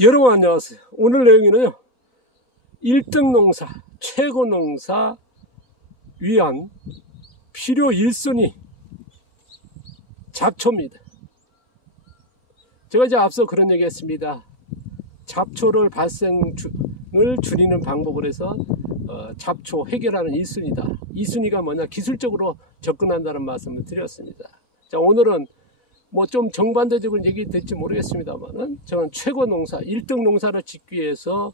여러분 안녕하세요. 오늘 내용에는요 1등 농사, 최고 농사 위한 필요 1순위 잡초입니다. 제가 이제 앞서 그런 얘기 했습니다. 잡초를 발생을 줄이는 방법을 해서 잡초 해결하는 1순위다. 2순위가 뭐냐, 기술적으로 접근한다는 말씀을 드렸습니다. 자, 오늘은 뭐 좀 정반대적으로 얘기 될지 모르겠습니다만은 저는 최고 농사, 1등 농사를 짓기 위해서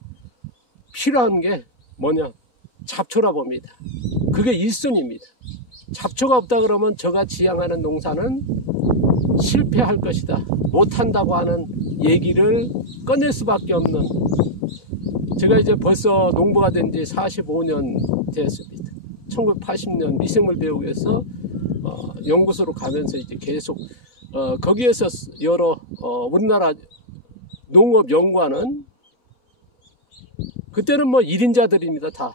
필요한 게 뭐냐, 잡초라 봅니다. 그게 1순위입니다. 잡초가 없다 그러면 제가 지향하는 농사는 실패할 것이다, 못한다고 하는 얘기를 꺼낼 수밖에 없는, 제가 이제 벌써 농부가 된 지 45년 됐습니다. 1980년 미생물 배우기 위해서 연구소로 가면서 이제 계속 거기에서 여러 우리나라 농업 연구하는, 그때는 뭐 1인자들입니다. 다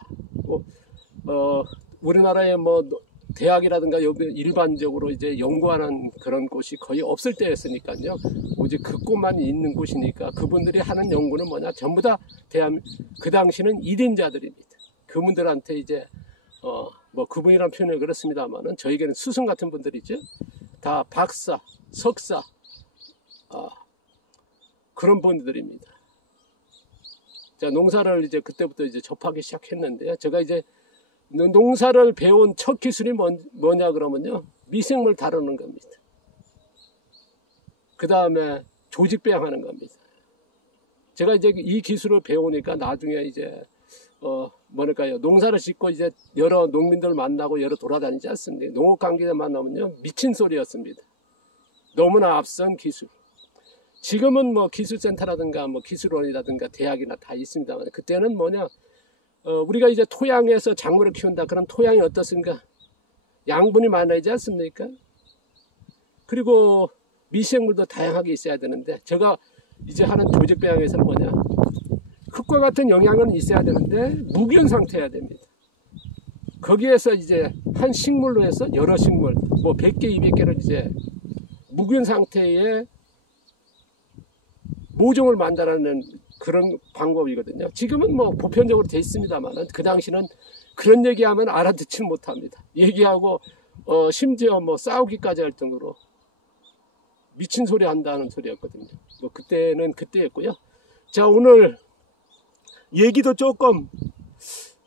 우리나라에 뭐 대학이라든가 일반적으로 이제 연구하는 그런 곳이 거의 없을 때였으니까요. 오직 그 곳만 있는 곳이니까 그분들이 하는 연구는 뭐냐, 전부 다 그 당시는 1인자들입니다. 그분들한테 이제 뭐 그분이란 표현은 그렇습니다만은 저에게는 스승 같은 분들이죠. 다 박사, 석사, 그런 분들입니다. 자, 농사를 이제 그때부터 이제 접하기 시작했는데요. 제가 이제 농사를 배운 첫 기술이 뭐냐 그러면요, 미생물 다루는 겁니다. 그 다음에 조직 배양하는 겁니다. 제가 이제 이 기술을 배우니까 나중에 이제 뭐랄까요, 농사를 짓고 이제 여러 농민들 만나고 여러 돌아다니지 않습니까? 농업 관계자 만나면요, 미친 소리였습니다. 너무나 앞선 기술. 지금은 뭐 기술센터라든가 뭐 기술원이라든가 대학이나 다 있습니다만, 그때는 뭐냐, 우리가 이제 토양에서 작물을 키운다. 그럼 토양이 어떻습니까? 양분이 많아야지 않습니까? 그리고 미생물도 다양하게 있어야 되는데, 제가 이제 하는 조직 배양에서는 뭐냐, 흙과 같은 영양은 있어야 되는데 무균 상태여야 됩니다. 거기에서 이제 한 식물로 해서 여러 식물, 뭐 100개, 200개를 이제 무균 상태의 모종을 만들어내는 그런 방법이거든요. 지금은 뭐 보편적으로 돼 있습니다만, 그 당시는 그런 얘기하면 알아듣지는 못합니다. 얘기하고 심지어 뭐 싸우기까지 할 정도로 미친 소리 한다는 소리였거든요. 뭐 그때는 그때였고요. 자, 오늘 얘기도 조금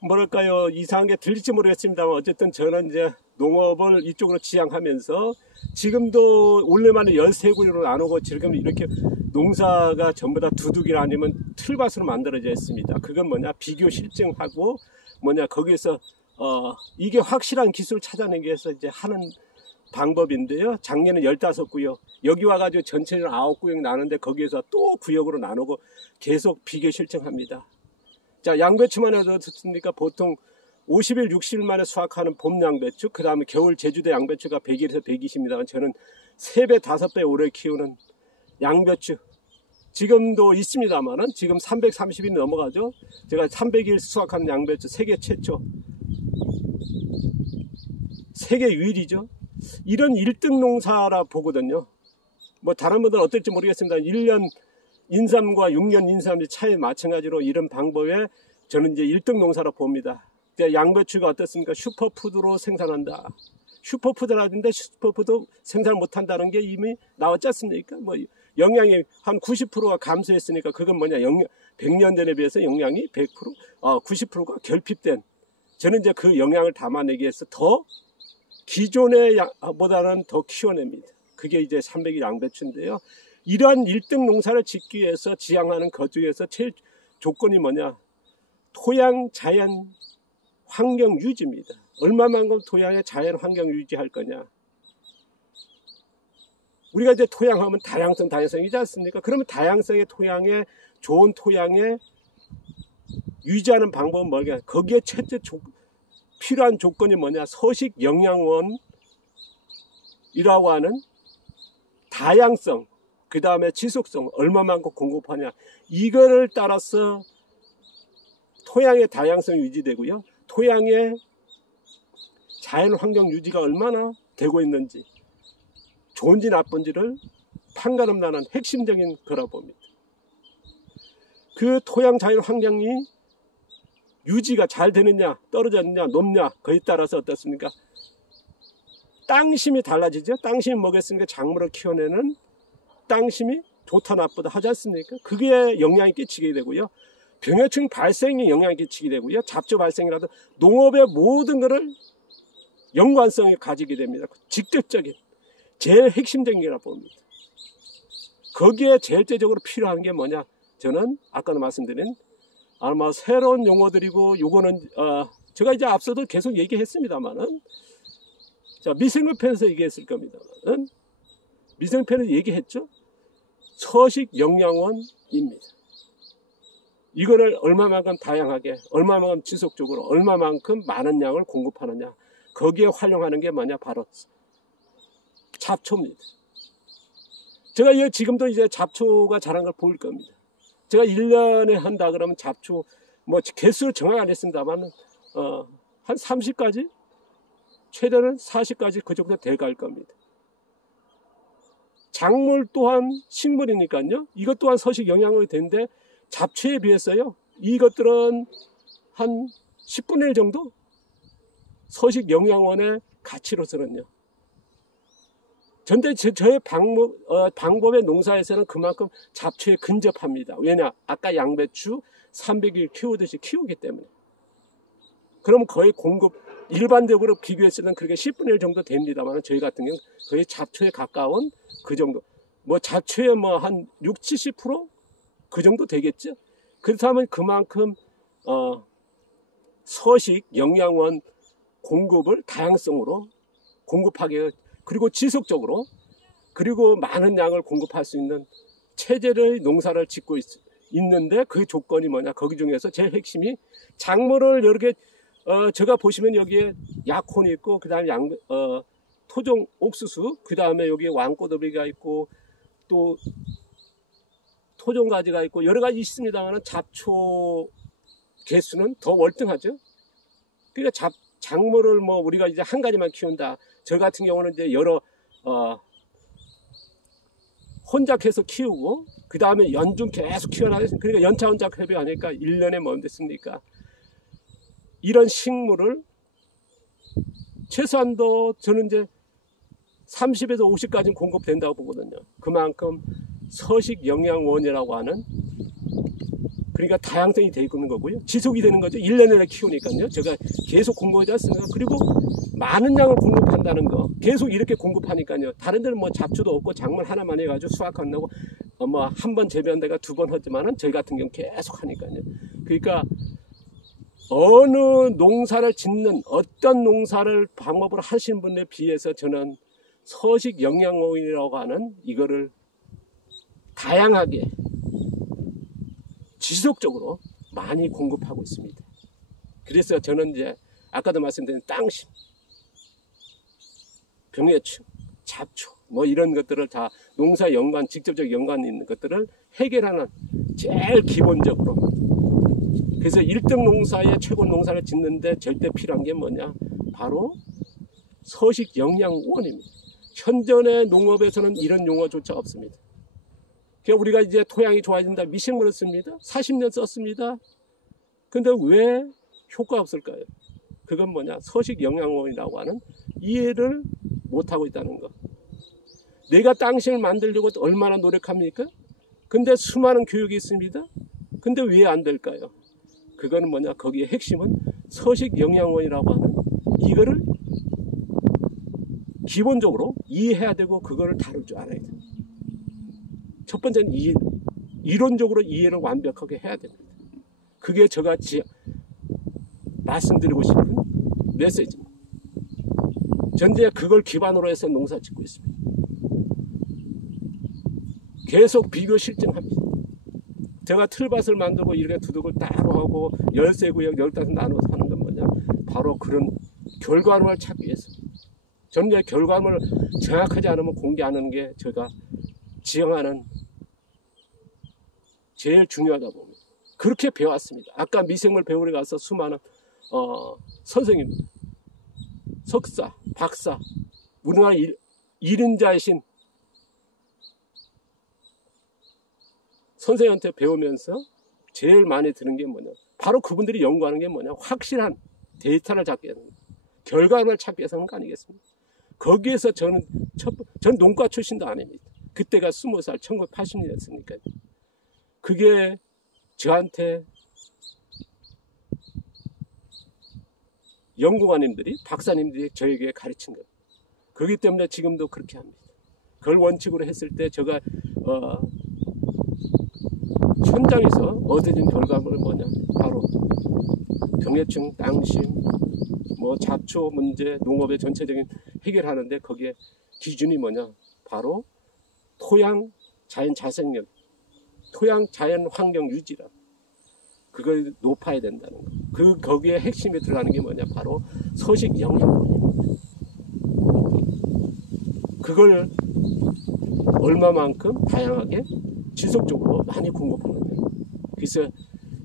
뭐랄까요, 이상한 게 들릴지 모르겠습니다만, 어쨌든 저는 이제 농업을 이쪽으로 지향하면서 지금도 올해만에 13구역으로 나누고 지금 이렇게 농사가 전부 다 두둑이나 아니면 틀밭으로 만들어져 있습니다. 그건 뭐냐, 비교 실증하고 뭐냐, 거기에서 이게 확실한 기술을 찾아내기 위해서 이제 하는 방법인데요. 작년에 15구역, 여기 와가지고 전체는 9구역 나누는데 거기에서 또 구역으로 나누고 계속 비교 실증합니다. 자, 양배추만 해도 좋습니까? 보통 50일, 60일 만에 수확하는 봄 양배추, 그 다음에 겨울 제주도 양배추가 100일에서 120입니다. 저는 3배, 5배 오래 키우는 양배추 지금도 있습니다만은 지금 330일 넘어가죠. 제가 300일 수확하는 양배추 세계 최초, 세계 유일이죠. 이런 1등 농사라 보거든요. 뭐 다른 분들은 어떨지 모르겠습니다. 1년 인삼과 6년 인삼의 차이 마찬가지로 이런 방법에 저는 이제 1등 농사로 봅니다. 양배추가 어떻습니까? 슈퍼푸드로 생산한다. 슈퍼푸드라는데 슈퍼푸드 생산 못한다는 게 이미 나왔지 않습니까? 뭐 영양이 한 90%가 감소했으니까 그건 뭐냐, 100년 전에 비해서 영양이 90%가 결핍된, 저는 이제 그 영양을 담아내기 위해서 더 기존의 보다는 더 키워냅니다. 그게 이제 300일 양배추인데요. 이러한 1등 농사를 짓기 위해서 지향하는 것 중에서 제일 조건이 뭐냐, 토양 자연 환경 유지입니다. 얼마만큼 토양의 자연 환경 유지할 거냐. 우리가 이제 토양하면 다양성이지 않습니까? 그러면 다양성의 토양에, 좋은 토양에 유지하는 방법은 뭐냐, 거기에 첫째 필요한 조건이 뭐냐, 서식 영양원이라고 하는 다양성, 그 다음에 지속성, 얼마만큼 공급하냐, 이거를 따라서 토양의 다양성이 유지되고요, 토양의 자연환경 유지가 얼마나 되고 있는지, 좋은지 나쁜지를 판가름 나는 핵심적인 거라 봅니다. 그 토양 자연 환경이 유지가 잘 되느냐 떨어졌느냐 높냐 그에 따라서 어떻습니까? 땅심이 달라지죠. 땅심이 뭐겠습니까? 작물을 키워내는 땅심이 좋다 나쁘다 하지 않습니까? 그게 영향이 끼치게 되고요. 병해충 발생에 영향이 끼치게 되고요. 잡초 발생이라도 농업의 모든 것을 연관성을 가지게 됩니다. 직접적인 제일 핵심적인 게라고 봅니다. 거기에 제일적으로 필요한 게 뭐냐? 저는 아까도 말씀드린 아마 새로운 용어들이고 요거는 제가 이제 앞서도 계속 얘기했습니다만은 자 미생물편에서 얘기했을 겁니다만은 미생물편에서 얘기했죠. 서식 영양원입니다. 이거를 얼마만큼 다양하게 얼마만큼 지속적으로 얼마만큼 많은 양을 공급하느냐 거기에 활용하는 게 뭐냐 바로 잡초입니다. 제가 지금도 이제 잡초가 자란 걸 보일 겁니다. 제가 1년에 한다 그러면 잡초 뭐 개수를 정확히 안 했습니다만 한 30가지 최대는 40가지 그 정도 돼갈 겁니다. 작물 또한 식물이니까요. 이것 또한 서식 영양원이 되는데 잡초에 비해서요. 이것들은 한 10분의 1 정도 서식 영양원의 가치로서는요. 전대 저의 방법의 농사에서는 그만큼 잡초에 근접합니다. 왜냐? 아까 양배추 300일 키우듯이 키우기 때문에. 그럼 거의 공급 일반적으로 비교했을 때는 그렇게 10분의 1 정도 됩니다만 저희 같은 경우는 거의 잡초에 가까운 그 정도. 뭐 잡초에 뭐 한 60, 70% 그 정도 되겠죠. 그렇다면 그만큼 서식 영양원 공급을 다양성으로 공급하게 그리고 지속적으로 그리고 많은 양을 공급할 수 있는 체제의 농사를 짓고 있는데 그 조건이 뭐냐? 거기 중에서 제일 핵심이 작물을 이렇게 제가 보시면 여기에 약혼이 있고 그 다음에 토종 옥수수 그 다음에 여기 왕꼬더비가 있고 또 토종가지가 있고 여러 가지 있습니다만 잡초 개수는 더 월등하죠. 그러니까 작물을 뭐 우리가 이제 한 가지만 키운다. 저 같은 경우는 이제 여러 혼작해서 키우고 그 다음에 연중 계속 키워나가서 그러니까 연차 협의 하니까 1년에 뭐 됐습니까? 이런 식물을 최소한도 저는 이제 30에서 50까지는 공급된다고 보거든요. 그만큼 서식 영양원이라고 하는 그러니까 다양성이 되어 있는 거고요. 지속이 되는 거죠. 1년 내내 키우니까요. 제가 계속 공급하지 않습니까? 그리고 많은 양을 공급한다는 거. 계속 이렇게 공급하니까요. 다른 데는 뭐 잡초도 없고 작물 하나만 해가지고 수확 안 나고 뭐 한 번 재배한다가 2번 하지만은 저희 같은 경우 계속 하니까요. 그러니까 어느 농사를 짓는 어떤 농사를 방법으로 하시는 분에 비해서 저는 서식 영양원이라고 하는 이거를 다양하게 지속적으로 많이 공급하고 있습니다. 그래서 저는 이제 아까도 말씀드린 땅심, 병해충, 잡초 뭐 이런 것들을 다 농사 연관, 직접적 연관 있는 것들을 해결하는 제일 기본적으로 그래서 1등 농사에 최고 농사를 짓는데 절대 필요한 게 뭐냐? 바로 서식 영양원입니다. 현존의 농업에서는 이런 용어조차 없습니다. 그러니까 우리가 이제 토양이 좋아진다 미생물을 씁니다. 40년 썼습니다. 근데 왜 효과가 없을까요? 그건 뭐냐? 서식 영양원이라고 하는 이해를 못하고 있다는 거. 내가 땅심을 만들려고 얼마나 노력합니까? 근데 수많은 교육이 있습니다. 근데 왜 안 될까요? 그거는 뭐냐? 거기에 핵심은 서식 영양원이라고 하는 이거를 기본적으로 이해해야 되고 그거를 다룰 줄 알아야 됩니다. 첫 번째는 이론적으로 이해를 완벽하게 해야 됩니다. 그게 제가 말씀드리고 싶은 메시지입니다. 전제 그걸 기반으로 해서 농사 짓고 있습니다. 계속 비교 실증합니다. 제가 틀밭을 만들고 이렇게 두둑을 따로 하고 13구역 15 나눠서 하는 건 뭐냐? 바로 그런 결과물을 찾기 위해서. 전제 결과물을 정확하지 않으면 공개하는 게 제가 지향하는 제일 중요하다 봅니다. 그렇게 배웠습니다. 아까 미생물 배우러 가서 수많은 선생님, 석사, 박사, 우리나라 1인자이신 선생님한테 배우면서 제일 많이 드는 게 뭐냐? 바로 그분들이 연구하는 게 뭐냐? 확실한 데이터를 찾기 위해서, 결과를 찾기 위해서 하는 거 아니겠습니까? 거기에서 저는 농과 출신도 아닙니다. 그때가 20살, 1980년이었으니까요. 그게 저한테 연구관님들이, 박사님들이 저에게 가르친 거예요. 그렇기 때문에 지금도 그렇게 합니다. 그걸 원칙으로 했을 때 제가 현장에서 얻어진 결과물은 뭐냐? 바로 병해충, 땅심, 뭐 잡초 문제, 농업의 전체적인 해결하는데 거기에 기준이 뭐냐? 바로 토양 자연 자생력, 토양 자연 환경 유지라. 그걸 높아야 된다는 거. 거기에 핵심에 들어가는 게 뭐냐? 바로 서식 영양분입니다. 그걸 얼마만큼 다양하게 지속적으로 많이 공급하는 거예요. 그래서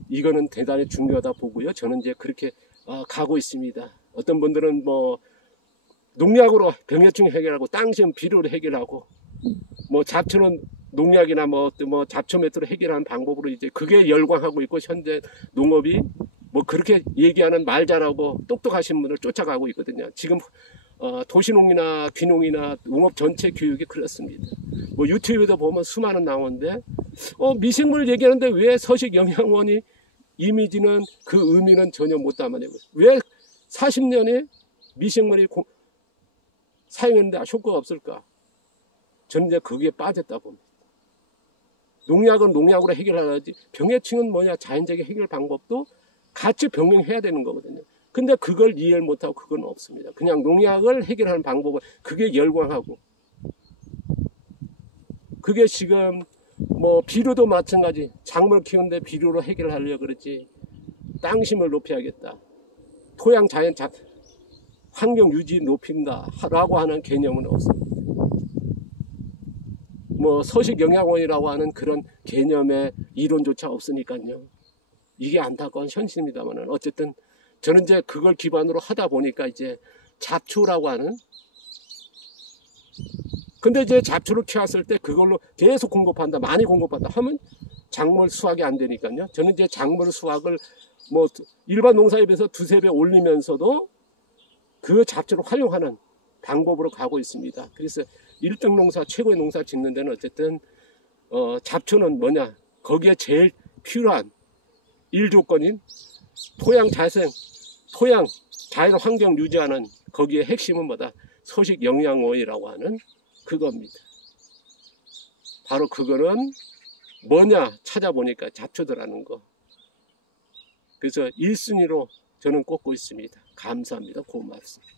이거는 대단히 중요하다 보고요. 저는 이제 그렇게 가고 있습니다. 어떤 분들은 뭐 농약으로 병해충 해결하고 땅심 비료로 해결하고 뭐 잡초는 농약이나 뭐 잡초 메토로 해결하는 방법으로 이제 그게 열광하고 있고, 현재 농업이 뭐 그렇게 얘기하는 말 잘하고 똑똑하신 분을 쫓아가고 있거든요. 지금 도시농이나 귀농이나 농업 전체 교육이 그렇습니다. 뭐 유튜브에도 보면 수많은 나오는데 미생물 얘기하는데 왜 서식 영양원이 이미지는 그 의미는 전혀 못 담아내고, 왜 40년에 미생물이 사용했는데 효과가 없을까? 저는 이제 거기에 빠졌다 봅니다. 농약은 농약으로 해결하지, 병해충은 뭐냐? 자연적인 해결 방법도 같이 병행해야 되는 거거든요. 근데 그걸 이해를 못하고 그건 없습니다. 그냥 농약을 해결하는 방법을 그게 열광하고, 그게 지금 뭐 비료도 마찬가지, 작물 키우는데 비료로 해결하려고 그러지 땅심을 높여야겠다, 토양 자연 환경 유지 높인다라고 하는 개념은 없습니다. 뭐 서식 영양원이라고 하는 그런 개념의 이론조차 없으니까요. 이게 안타까운 현실입니다만, 어쨌든 저는 이제 그걸 기반으로 하다 보니까 이제 잡초라고 하는, 근데 이제 잡초를 키웠을 때 그걸로 계속 공급한다, 많이 공급한다 하면 작물 수확이 안 되니까요. 저는 이제 작물 수확을 뭐 일반 농사에 비해서 두세 배 올리면서도 그 잡초를 활용하는 방법으로 가고 있습니다. 그래서 1등 농사, 최고의 농사 짓는 데는 어쨌든 잡초는 뭐냐? 거기에 제일 필요한 1조건인 토양 자생, 토양 자연 환경 유지하는, 거기에 핵심은 뭐다? 서식 영양원이라고 하는 그겁니다. 바로 그거는 뭐냐 찾아보니까 잡초더라는 거. 그래서 1순위로 저는 꼽고 있습니다. 감사합니다. 고맙습니다.